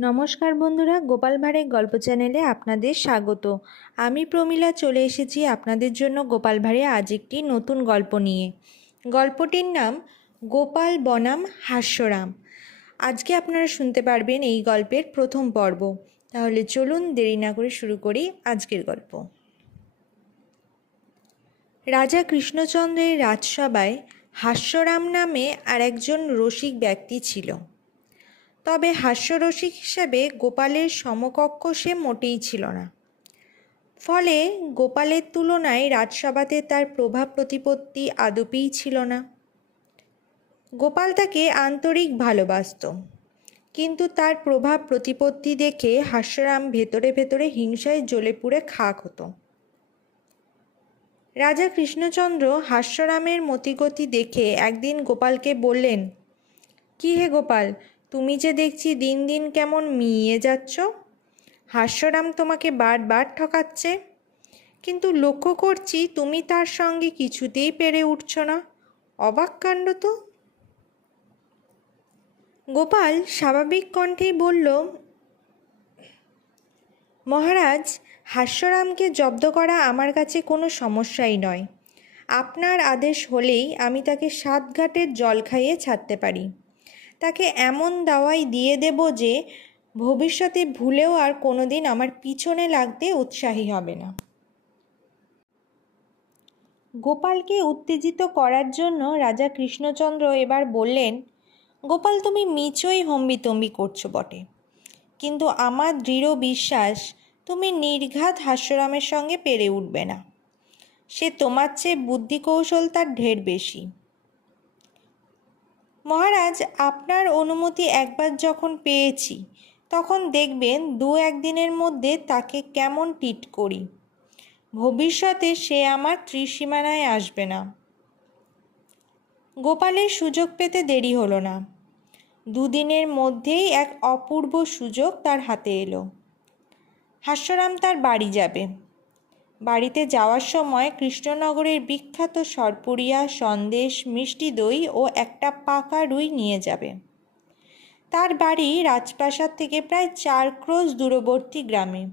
নমস্কার বন্ধুরা, গোপাল ভাঁড়ের গল্প চ্যানেলে আপনাদের স্বাগত। আমি প্রমীলা চলে এসেছি আপনাদের জন্য গোপাল ভাঁড়ে আজ একটি নতুন গল্প নিয়ে। গল্পটির নাম গোপাল বনাম হাস্যরাম। আজকে আপনারা শুনতে পারবেন এই গল্পের প্রথম পর্ব। তাহলে চলুন দেরি না করে শুরু করি আজকের গল্প। রাজা কৃষ্ণচন্দ্রের রাজসভায় হাস্যরাম নামে আর একজন রসিক ব্যক্তি ছিল। তবে হাস্যরসিক হিসেবে গোপালের সমকক্ষ সে মোটেই ছিল না। ফলে গোপালের তুলনায় রাজসভাতে তার প্রভাব প্রতিপত্তি আদপেই ছিল না। গোপাল তাকে আন্তরিক ভালোবাসত, কিন্তু তার প্রভাব প্রতিপত্তি দেখে হাস্যরাম ভেতরে ভেতরে হিংসায় জ্বলে পুড়ে খাক হতো। রাজা কৃষ্ণচন্দ্র হাস্যরামের মতিগতি দেখে একদিন গোপালকে বললেন, কি হে গোপাল তুমি যে দেখছি দিন দিন কেমন মিইয়ে যাচ্ছ। হাস্যরাম তোমাকে বারবার ঠকাচ্ছে। কিন্তু লক্ষ্য করছি তুমি তার সঙ্গে কিছুতেই পেরে উঠছ না। অবাক কাণ্ড তো। গোপাল স্বাভাবিক কণ্ঠেই বলল, মহারাজ, হাস্যরামকে জব্দ করা আমার কাছে কোনো সমস্যাই নয়। আপনার আদেশ হলেই আমি তাকে সাত ঘাটের জল খাইয়ে ছাড়তে পারি। তাকে এমন দাওয়াই দিয়ে দেব যে ভবিষ্যতে ভুলেও আর কোনোদিন আমার পিছনে লাগতে উৎসাহী হবে না। গোপালকে উত্তেজিত করার জন্য রাজা কৃষ্ণচন্দ্র এবার বললেন, গোপাল, তুমি মিচই হম্বিতম্বি করছ বটে। কিন্তু আমার দৃঢ় বিশ্বাস, তুমি নির্ঘাত হাস্যরামের সঙ্গে পেরে উঠবে না। সে তোমার চেয়ে বুদ্ধি কৌশল তার ঢের বেশি। মহারাজ, আপনার অনুমতি একবার যখন পেয়েছি, তখন দেখবেন দু একদিনের মধ্যে তাকে কেমন টিট করি। ভবিষ্যতে সে আমার ত্রিসীমানায় আসবে না। গোপালের সুযোগ পেতে দেরি হলো না। দুদিনের মধ্যেই এক অপূর্ব সুযোগ তার হাতে এলো। হাস্যরাম তার বাড়ি যাবে। বাড়িতে যাওয়ার সময় কৃষ্ণনগরের বিখ্যাত সরপুরিয়া, সন্দেশ, মিষ্টি দই ও একটা পাকা রুই নিয়ে যাবে। তার বাড়ি রাজপ্রাসাদ থেকে প্রায় চার ক্রোশ দূরবর্তী গ্রামে।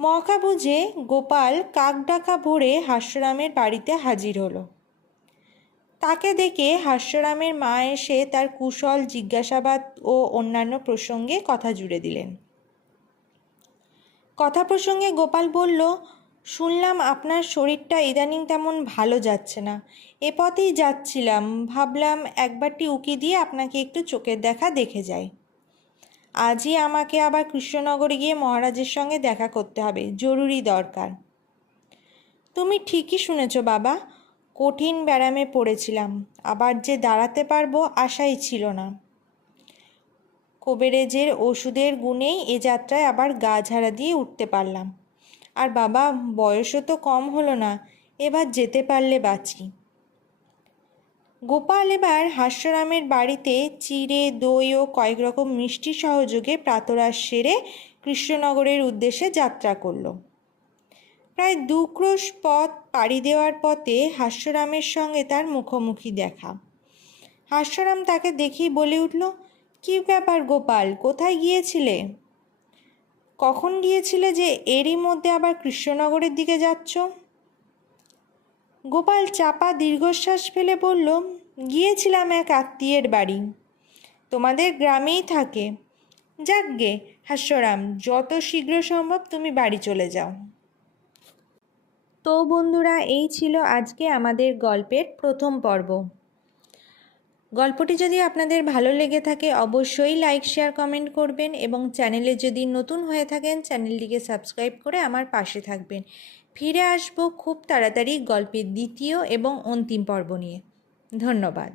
মকা বুঝে গোপাল কাকডাকা ভরে হাস্যরামের বাড়িতে হাজির হলো। তাকে দেখে হাস্যরামের মা এসে তার কুশল, জিজ্ঞাসাবাদ ও অন্যান্য প্রসঙ্গে কথা জুড়ে দিলেন। কথা প্রসঙ্গে গোপাল বলল, শুনলাম আপনার শরীরটা ইদানিং তেমন ভালো যাচ্ছে না। এ পথেই যাচ্ছিলাম, ভাবলাম একবারটি উকি দিয়ে আপনাকে একটু চোখের দেখা দেখে যাই। আজই আমাকে আবার কৃষ্ণনগরে গিয়ে মহারাজের সঙ্গে দেখা করতে হবে, জরুরি দরকার। তুমি ঠিকই শুনেছ বাবা, কঠিন ব্যারামে পড়েছিলাম, আবার যে দাঁড়াতে পারব আশাই ছিল না। কোবেরেজের ওষুধের গুণেই এ যাত্রায় আবার গা ঝাড়া দিয়ে উঠতে পারলাম। আর বাবা, বয়সও তো কম হলো না, এবার যেতে পারলে বাঁচি। গোপাল এবার হাস্যরামের বাড়িতে চিড়ে, দই ও কয়েক রকম মিষ্টি সহযোগে প্রাতরাস সেরে কৃষ্ণনগরের উদ্দেশ্যে যাত্রা করল। প্রায় দু ক্রোশ পথ পাড়ি দেওয়ার পথে হাস্যরামের সঙ্গে তার মুখোমুখি দেখা। হাস্যরাম তাকে দেখেই বলে উঠল কী ব্যাপার গোপাল? কোথায় গিয়েছিলে? কখন গিয়েছিলে যে এরই মধ্যে আবার কৃষ্ণনগরের দিকে যাচ্ছ? গোপাল চাপা দীর্ঘশ্বাস ফেলে বলল, গিয়েছিলাম এক আত্মীয়ের বাড়ি। তোমাদের গ্রামেই থাকে। যাকগে হাস্যরাম, যত শীঘ্র সম্ভব তুমি বাড়ি চলে যাও। তো বন্ধুরা, এই ছিল আজকে আমাদের গল্পের প্রথম পর্ব। গল্পটি যদি আপনাদের ভালো লেগে থাকে, অবশ্যই লাইক শেয়ার কমেন্ট করবেন এবং চ্যানেলে যদি নতুন হয়ে থাকেন চ্যানেলটিকে সাবস্ক্রাইব করে আমার পাশে থাকবেন। ফিরে আসব খুব তাড়াতাড়ি গল্পের দ্বিতীয় এবং অন্তিম পর্ব নিয়ে। ধন্যবাদ।